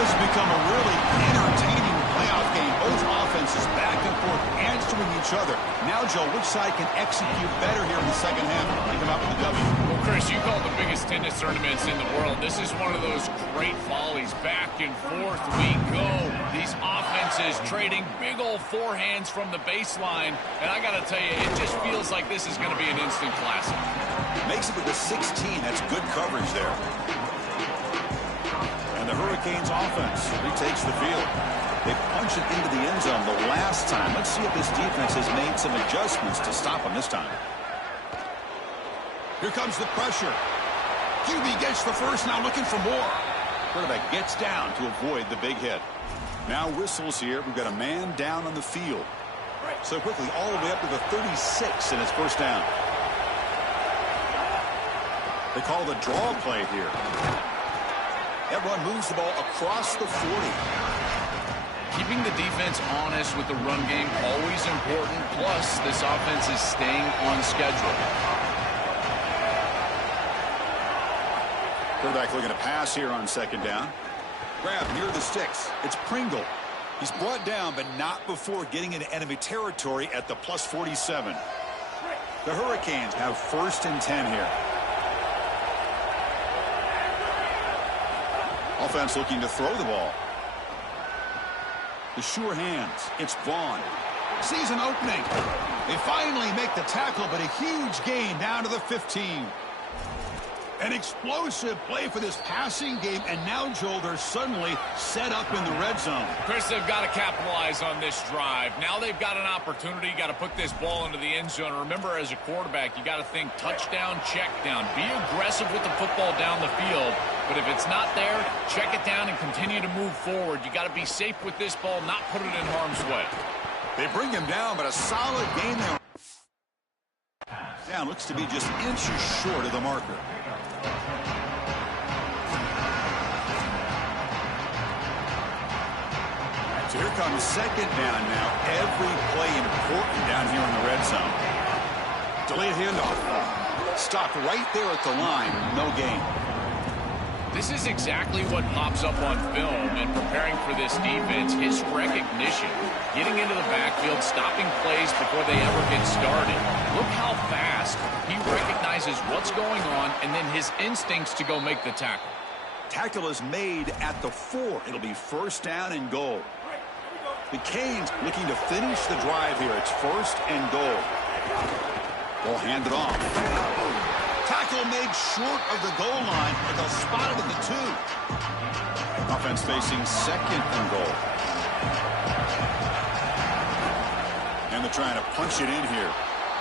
This has become a really entertaining playoff game. Both offenses back and forth answering each other. Now, Joe, which side can execute better here in the second half and come out with a W? Well, Chris, you call it the biggest tennis tournaments in the world. This is one of those great volleys. Back and forth we go. These offenses trading big old forehands from the baseline. And I got to tell you, it just feels like this is going to be an instant classic. Makes it to the 16. That's good coverage there. And the Hurricanes offense retakes the field. They punched it into the end zone the last time. Let's see if this defense has made some adjustments to stop them this time. Here comes the pressure. QB gets the first, now looking for more. Quarterback gets down to avoid the big hit. Now whistles here. We've got a man down on the field. So quickly, all the way up to the 36, and it's first down. They call the draw play here. Everyone moves the ball across the 40. Keeping the defense honest with the run game, always important. Plus, this offense is staying on schedule. Quarterback looking to pass here on second down. Grab near the sticks. It's Pringle. He's brought down, but not before getting into enemy territory at the plus 47. The Hurricanes have first and 10 here. Offense looking to throw the ball. The sure hands. It's Vaughn. Sees an opening. They finally make the tackle, but a huge gain down to the 15. An explosive play for this passing game, and now, Joel, they're suddenly set up in the red zone. Chris, they've got to capitalize on this drive. Now they've got an opportunity. You got to put this ball into the end zone. Remember, as a quarterback, you got to think touchdown, check down. Be aggressive with the football down the field. But if it's not there, check it down and continue to move forward. You got to be safe with this ball, not put it in harm's way. They bring him down, but a solid game there. Down looks to be just inches short of the marker. So here comes second down now. Every play important down here in the red zone. Delayed handoff. Stopped right there at the line. No gain. This is exactly what pops up on film and preparing for this defense. His recognition, getting into the backfield, stopping plays before they ever get started. Look how fast he recognizes what's going on and then his instincts to go make the tackle. Tackle is made at the 4. It'll be first down and goal. The Canes looking to finish the drive here. It's first and goal. Ball handed off. Tackle made short of the goal line, but they'll spot it at the 2. Offense facing second and goal. And they're trying to punch it in here.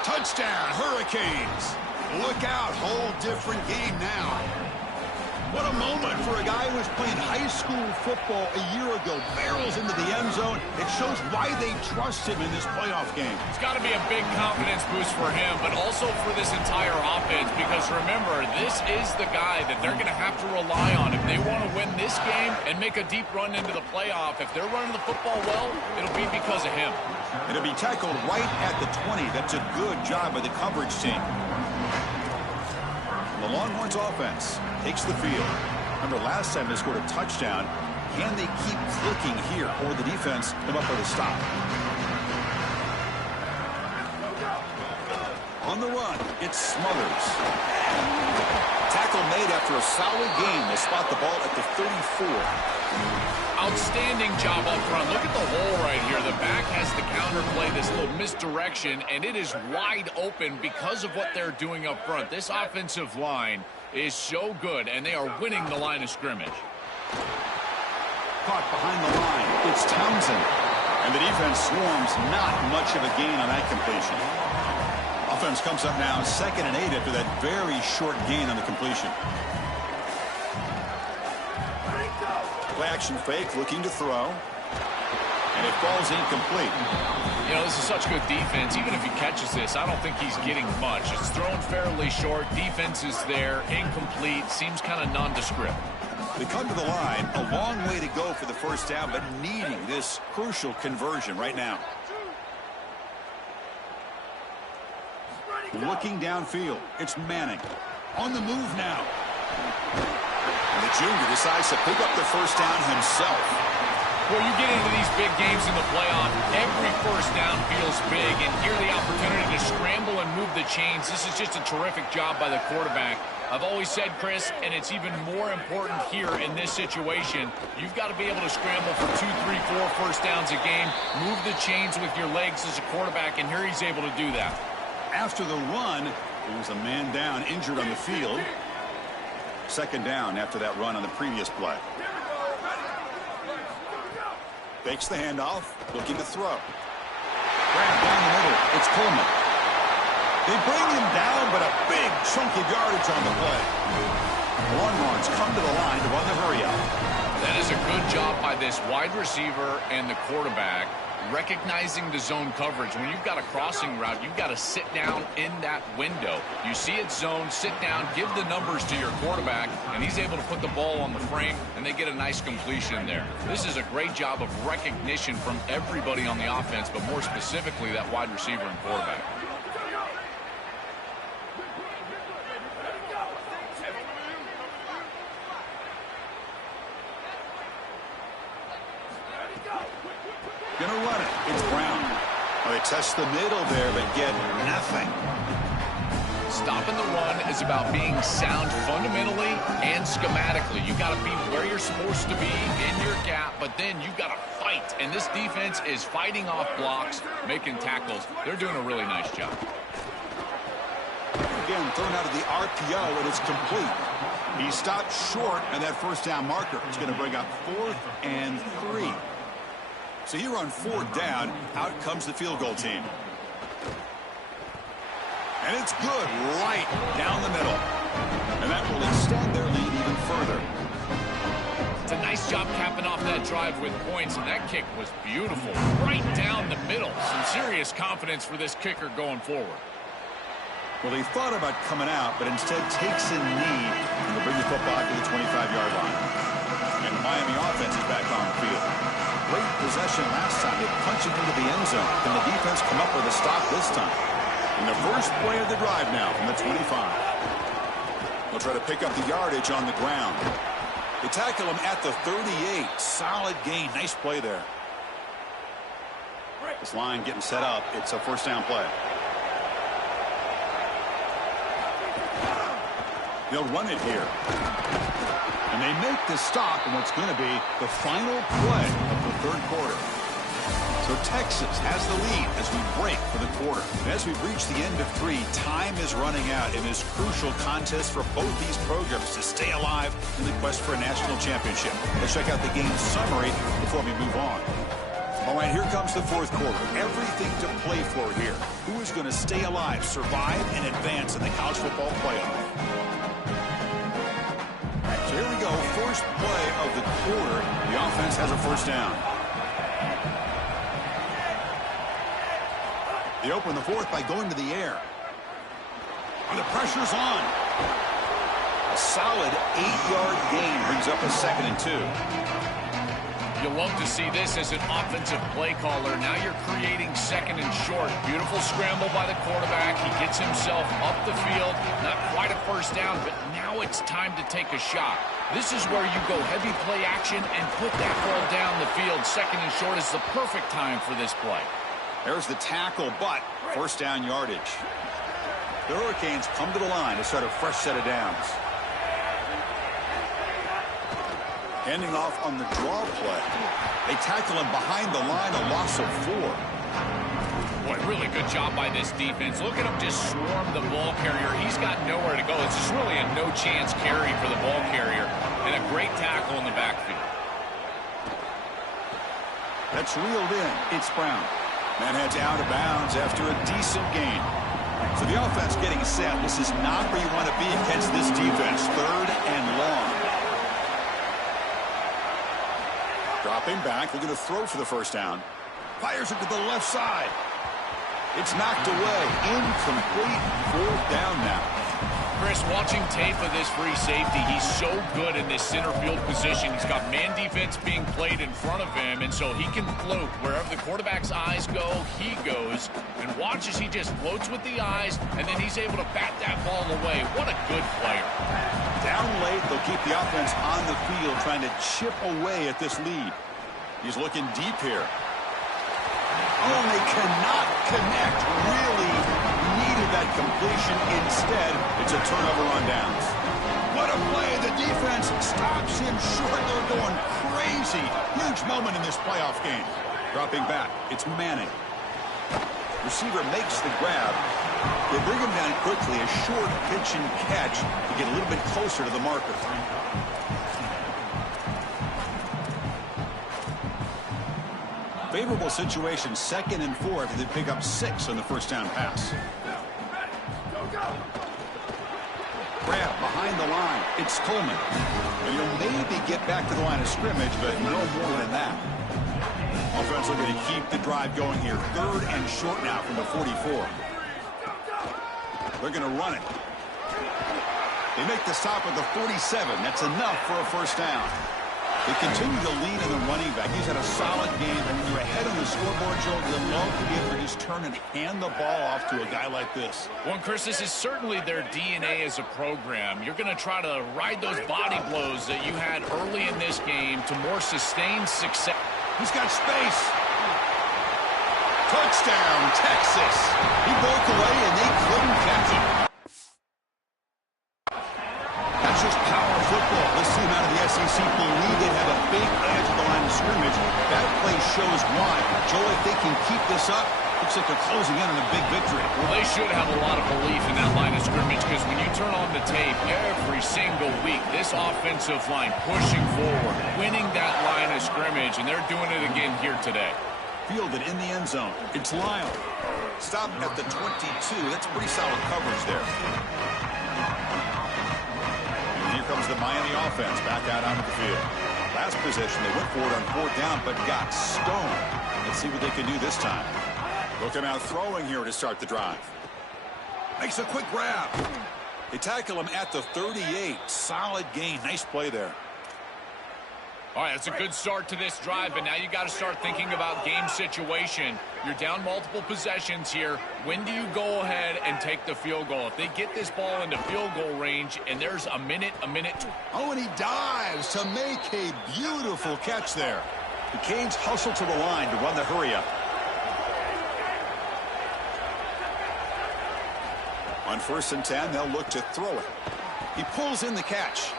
Touchdown, Hurricanes. Look out, whole different game now. What a moment for a guy who was playing high school football a year ago. Barrels into the end zone. It shows why they trust him in this playoff game. It's got to be a big confidence boost for him, but also for this entire offense, because remember, this is the guy that they're going to have to rely on if they want to win this game and make a deep run into the playoff. If they're running the football well, it'll be because of him. It'll be tackled right at the 20. That's a good job by the coverage team. The Longhorns offense takes the field. Remember, last time they scored a touchdown. Can they keep clicking here, or the defense come up with a stop? On the run, it's Smothers. Tackle made after a solid game. They spot the ball at the 34. Outstanding job up front. Look at the hole right here. The back has to counterplay this little misdirection, and it is wide open because of what they're doing up front. This offensive line is so good, and they are winning the line of scrimmage. Caught behind the line. It's Townsend. And the defense swarms. Not much of a gain on that completion. Offense comes up now 2nd and 8 after that very short gain on the completion. Play action fake, looking to throw. And it falls incomplete. You know, this is such good defense. Even if he catches this, I don't think he's getting much. It's thrown fairly short. Defense is there. Incomplete. Seems kind of nondescript. They come to the line. A long way to go for the first down, but needing this crucial conversion right now. Looking downfield. It's Manning. On the move now. And the junior decides to pick up the first down himself. Well, you get into these big games in the playoff, every first down feels big, and here the opportunity to scramble and move the chains. This is just a terrific job by the quarterback. I've always said, Chris, and it's even more important here in this situation, you've got to be able to scramble for 2, 3, 4 first downs a game, move the chains with your legs as a quarterback, and here he's able to do that. After the run, there was a man down, injured on the field. Second down after that run on the previous play. Fakes the handoff, looking to throw. Grab down the middle. It's Coleman. They bring him down, but a big chunk of yardage on the play. Longhorns come to the line to run the hurry up. That is a good job by this wide receiver and the quarterback, recognizing the zone coverage. When you've got a crossing route, you've got to sit down in that window. You see it zone, sit down, give the numbers to your quarterback, and he's able to put the ball on the frame, and they get a nice completion there. This is a great job of recognition from everybody on the offense, but more specifically that wide receiver and quarterback. Gonna run it. It's Brown. Oh, they test the middle there, but get nothing. Stopping the run is about being sound fundamentally and schematically. You got to be where you're supposed to be in your gap, but then you've got to fight. And this defense is fighting off blocks, making tackles. They're doing a really nice job. Again, thrown out of the RPO, and it's complete. He stopped short of that first down marker. It's going to bring up 4th and 3. So here on 4th down, out comes the field goal team. And it's good right down the middle. And that will extend their lead even further. It's a nice job capping off that drive with points, and that kick was beautiful. Right down the middle. Some serious confidence for this kicker going forward. Well, he thought about coming out, but instead takes a knee and will bring the football to the 25-yard line. And the Miami offense is back on the field. Great possession last time. They punch it into the end zone. Can the defense come up with a stop this time? And the first play of the drive now from the 25. They'll try to pick up the yardage on the ground. They tackle him at the 38. Solid gain. Nice play there. This line getting set up. It's a first down play. They'll run it here. And they make the stop in what's going to be the final play of the third quarter. So Texas has the lead as we break for the quarter. And as we've reached the end of 3, time is running out in this crucial contest for both these programs to stay alive in the quest for a national championship. Let's check out the game summary before we move on. All right, here comes the fourth quarter. Everything to play for here. Who is going to stay alive, survive, and advance in the college football playoff? So here we go, first play of the quarter. The offense has a first down. They open the fourth by going to the air. And the pressure's on. A solid 8-yard gain brings up a 2nd and 2. You'll love to see this as an offensive play caller. Now you're creating 2nd and short. Beautiful scramble by the quarterback. He gets himself up the field. Not quite a first down, but now it's time to take a shot. This is where you go heavy play action and put that ball down the field. 2nd and short is the perfect time for this play. There's the tackle, but first down yardage. The Hurricanes come to the line to start a fresh set of downs. Handing off on the draw play. They tackle him behind the line, a loss of 4. Boy, really good job by this defense. Look at him just swarm the ball carrier. He's got nowhere to go. It's just really a no-chance carry for the ball carrier. And a great tackle in the backfield. That's reeled in. It's Brown. Man heads out of bounds after a decent gain. So the offense getting set. This is not where you want to be against this defense. 3rd and long. Dropping back, looking to throw for the first down. Fires it to the left side. It's knocked away. Incomplete. 4th down now. Chris, watching tape of this free safety, he's so good in this center field position. He's got man defense being played in front of him, and so he can float. Wherever the quarterback's eyes go, he goes. And watch as he just floats with the eyes, and then he's able to bat that ball away. What a good player. Down late, they'll keep the offense on the field, trying to chip away at this lead. He's looking deep here. Oh, and they cannot connect. Really needed that completion. Instead, it's a turnover on downs. What a play. The defense stops him short. They're going crazy. Huge moment in this playoff game. Dropping back. It's Manning. Receiver makes the grab. They bring him down quickly. A short pitch and catch to get a little bit closer to the marker. Favorable situation, 2nd and 4 after they pick up 6 on the first down pass. Grab behind the line. It's Coleman. And he'll maybe get back to the line of scrimmage, but no more than that. Offense looking to keep the drive going here. 3rd and short now from the 44. They're going to run it. They make the stop at the 47. That's enough for a first down. They continue to lean in the running back. He's had a solid game. And when you're ahead on the scoreboard, Joe, you love to be able to just turn and hand the ball off to a guy like this. Well, Chris, this is certainly their DNA as a program. You're going to try to ride those body blows that you had early in this game to more sustained success. He's got space. Touchdown, Texas. He broke away, and they couldn't catch him. That's just power football. This team out of the SEC believe they have a big edge at the line of scrimmage. That play shows why. Joe, if they can keep this up, looks like they're closing in on a big victory. Well, they should have a lot of belief in that line of scrimmage because when you turn on the tape every single week, this offensive line pushing forward, winning that line of scrimmage, and they're doing it again here today. Fielded in the end zone. It's Lyle. Stop at the 22. That's pretty solid coverage there. And here comes the Miami offense back out onto the field. Last possession, they went for it on 4th down, but got stoned. Let's see what they can do this time. Looking out throwing here to start the drive. Makes a quick grab. They tackle him at the 38. Solid gain. Nice play there. All right, that's a good start to this drive, but now you got to start thinking about game situation. You're down multiple possessions here. When do you go ahead and take the field goal? If they get this ball into field goal range and there's a minute. Oh, and he dives to make a beautiful catch there. The Canes hustle to the line to run the hurry up. On 1st and 10, they'll look to throw it. He pulls in the catch.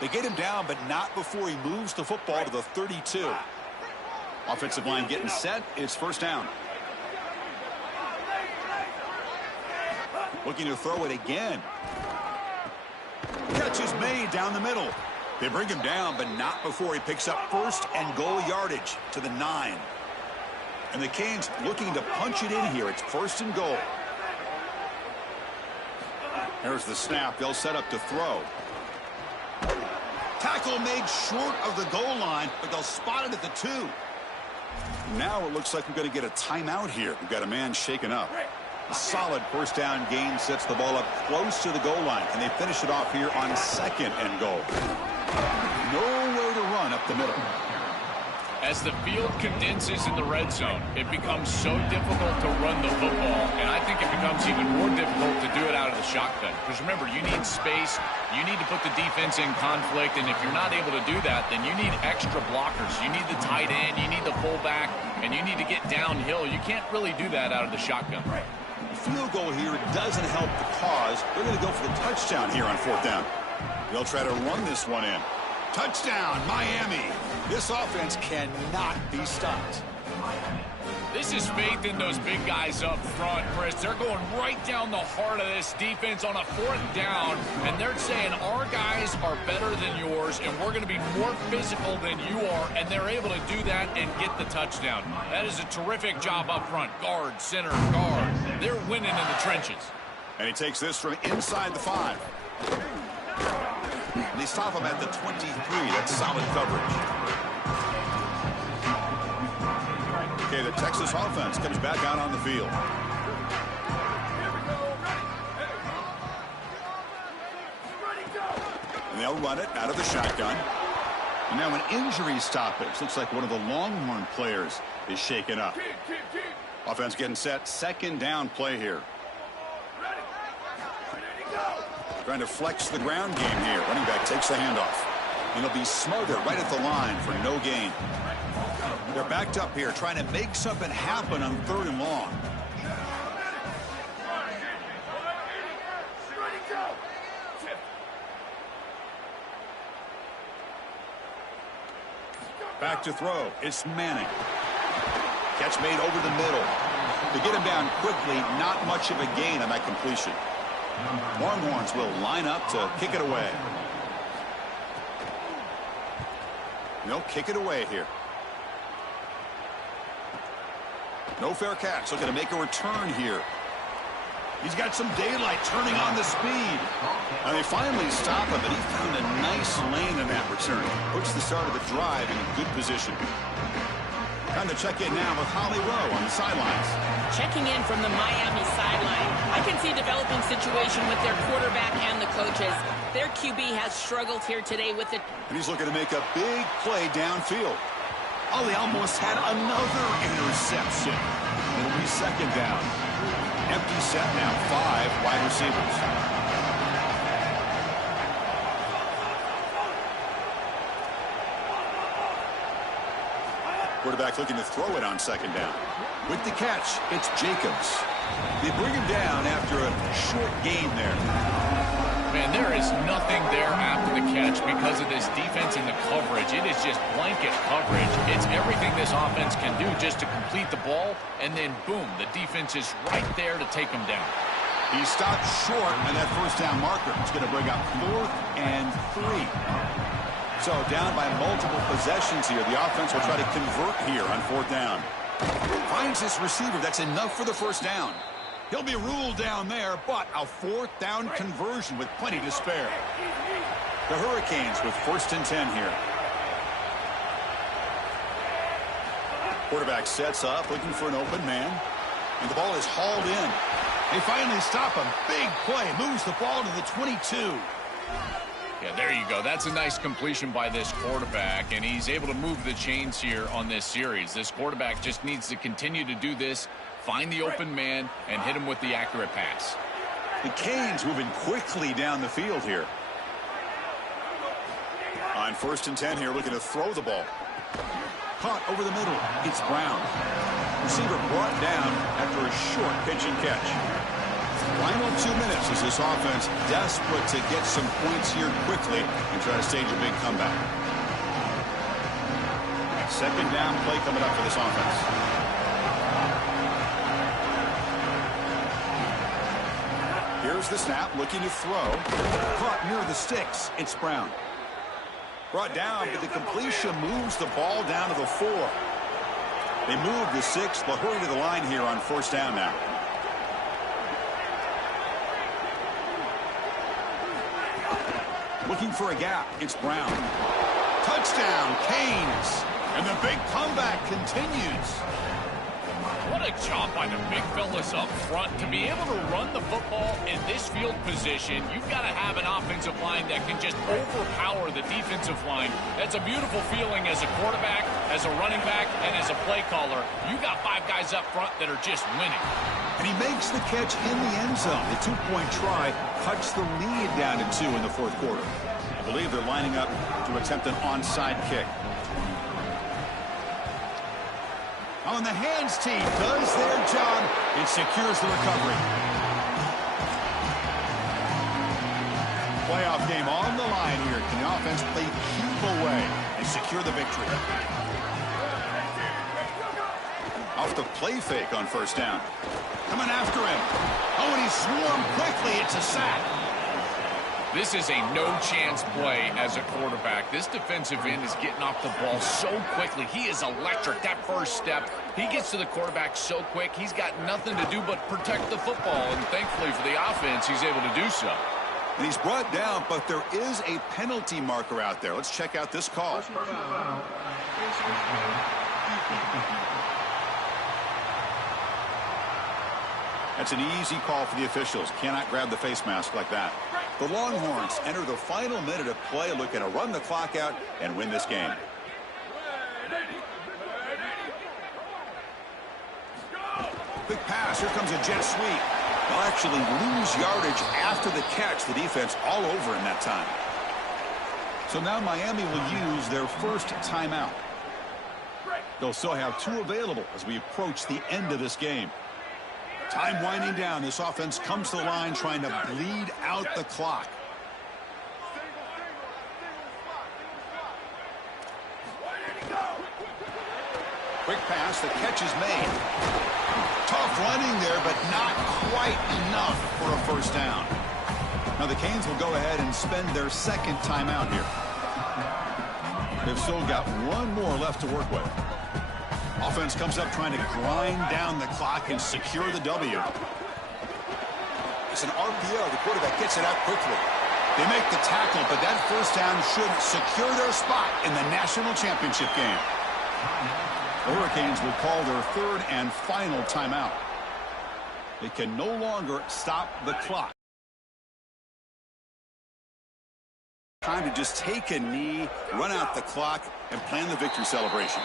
They get him down, but not before he moves the football to the 32. Offensive line getting set. It's 1st down. Looking to throw it again. Catch is made down the middle. They bring him down, but not before he picks up 1st and goal yardage to the 9. And the Canes looking to punch it in here. It's 1st and goal. Here's the snap. They'll set up to throw. Tackle made short of the goal line, but they'll spot it at the 2. Now it looks like we're going to get a timeout here. We've got a man shaken up. A solid 1st down gain sets the ball up close to the goal line. Can they finish it off here on 2nd and goal? Nowhere to run up the middle. As the field condenses in the red zone, it becomes so difficult to run the football, and I think it becomes even more difficult to do it out of the shotgun. Because remember, you need space, you need to put the defense in conflict, and if you're not able to do that, then you need extra blockers. You need the tight end, you need the fullback, and you need to get downhill. You can't really do that out of the shotgun. Field goal here doesn't help the cause. They're going to go for the touchdown here on 4th down. They'll try to run this one in. Touchdown, Miami. This offense cannot be stopped. This is faith in those big guys up front, Chris. They're going right down the heart of this defense on a 4th down, and they're saying our guys are better than yours, and we're going to be more physical than you are, and they're able to do that and get the touchdown. That is a terrific job up front. Guard, center, guard. They're winning in the trenches. And he takes this from inside the 5. They stop him at the 23. That's solid coverage. Okay, the Texas offense comes back out on the field. And they'll run it out of the shotgun. And now an injury stoppage. Looks like one of the Longhorn players is shaken up. Offense getting set. 2nd down play here. Trying to flex the ground game here. Running back takes the handoff. And he'll be smothered right at the line for no gain. They're backed up here trying to make something happen on 3rd and long. Back to throw. It's Manning. Catch made over the middle. To get him down quickly, not much of a gain on that completion. Longhorns will line up to kick it away. They'll kick it away here. No fair catch. Looking to make a return here. He's got some daylight turning on the speed. And they finally stop him, but he found a nice lane in that return. Puts the start of the drive in good position. Time to check in now with Holly Rowe on the sidelines. Checking in from the Miami sideline. I can see a developing situation with their quarterback and the coaches. Their QB has struggled here today with it. And he's looking to make a big play downfield. Oh, they almost had another interception. It'll be 2nd down. Empty set now, 5 wide receivers. Quarterback looking to throw it on 2nd down. With the catch, it's Jacobs. They bring him down after a short gain there. Man, there is nothing there after the catch because of this defense and the coverage. It is just blanket coverage. It's everything this offense can do just to complete the ball, and then, boom, the defense is right there to take him down. He stopped short on that 1st down marker. It's going to bring up 4th and 3. So down by multiple possessions here. The offense will try to convert here on 4th down. Finds his receiver. That's enough for the 1st down. He'll be ruled down there, but a 4th down conversion with plenty to spare. The Hurricanes with 1st and 10 here. Quarterback sets up, looking for an open man. And the ball is hauled in. They finally stop him. Big play. Moves the ball to the 22. Yeah, there you go. That's a nice completion by this quarterback, and he's able to move the chains here on this series. This quarterback just needs to continue to do this, find the open man, and hit him with the accurate pass. The Canes moving quickly down the field here. On 1st and 10 here, looking to throw the ball. Caught over the middle. It's Brown. Receiver brought down after a short pitch and catch. Final 2 minutes as this offense desperate to get some points here quickly and try to stage a big comeback. 2nd down play coming up for this offense. Here's the snap, looking to throw. Caught near the sticks. It's Brown. Brought down, but the completion moves the ball down to the 4. They move the 6. They'll hurry to the line here on 1st down now. Looking for a gap. It's Brown. Touchdown, Canes. And the big comeback continues. What a job by the big fellas up front. To be able to run the football in this field position, you've got to have an offensive line that can just overpower the defensive line. That's a beautiful feeling as a quarterback, as a running back, and as a play caller. You got 5 guys up front that are just winning. And he makes the catch in the end zone. The 2-point try cuts the lead down to 2 in the 4th quarter. I believe they're lining up to attempt an onside kick. Oh, and the hands team does their job. It secures the recovery. Playoff game on the line here. Can the offense play keep away and secure the victory? Off the play fake on 1st down. Coming after him. Oh, and he swarmed quickly. It's a sack. This is a no-chance play as a quarterback. This defensive end is getting off the ball so quickly. He is electric. That first step, he gets to the quarterback so quick, he's got nothing to do but protect the football. And thankfully for the offense, he's able to do so. And he's brought down, but there is a penalty marker out there. Let's check out this call. That's an easy call for the officials. Cannot grab the face mask like that. The Longhorns enter the final minute of play, looking to run the clock out and win this game. Quick pass. Here comes a jet sweep. They'll actually lose yardage after the catch. The defense all over in that time. So now Miami will use their first timeout. They'll still have 2 available as we approach the end of this game. Time winding down. This offense comes to the line trying to bleed out the clock. Quick pass. The catch is made. Tough running there, but not quite enough for a first down. Now the Canes will go ahead and spend their second timeout here. They've still got 1 more left to work with. Offense comes up trying to grind down the clock and secure the W. It's an RPO. The quarterback gets it out quickly. They make the tackle, but that first down should secure their spot in the national championship game. The Hurricanes will call their 3rd and final timeout. They can no longer stop the clock. Time to just take a knee, run out the clock, and plan the victory celebration.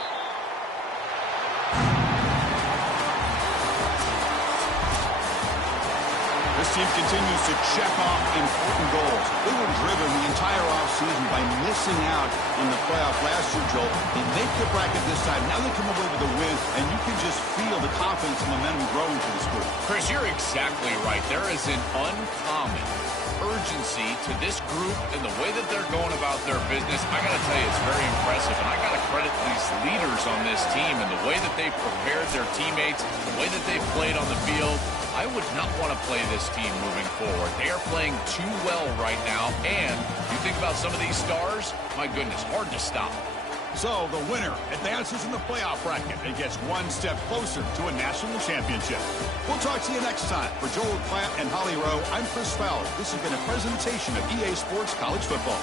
This team continues to check off important goals. They were driven the entire offseason by missing out on the playoff last year, Joel. They make the bracket this time. Now they come away with a win, and you can just feel the confidence and momentum growing for this group. Chris, you're exactly right. There is an uncommon urgency to this group and the way that they're going about their business. I got to tell you, it's very impressive, and I got to credit these leaders on this team and the way that they've prepared their teammates, the way that they've played on the field. I would not want to play this team moving forward. They are playing too well right now, and you think about some of these stars, my goodness, hard to stop. So the winner advances in the playoff bracket and gets 1 step closer to a national championship. We'll talk to you next time. For Joel Klatt and Holly Rowe, I'm Chris Fowler. This has been a presentation of EA Sports College Football.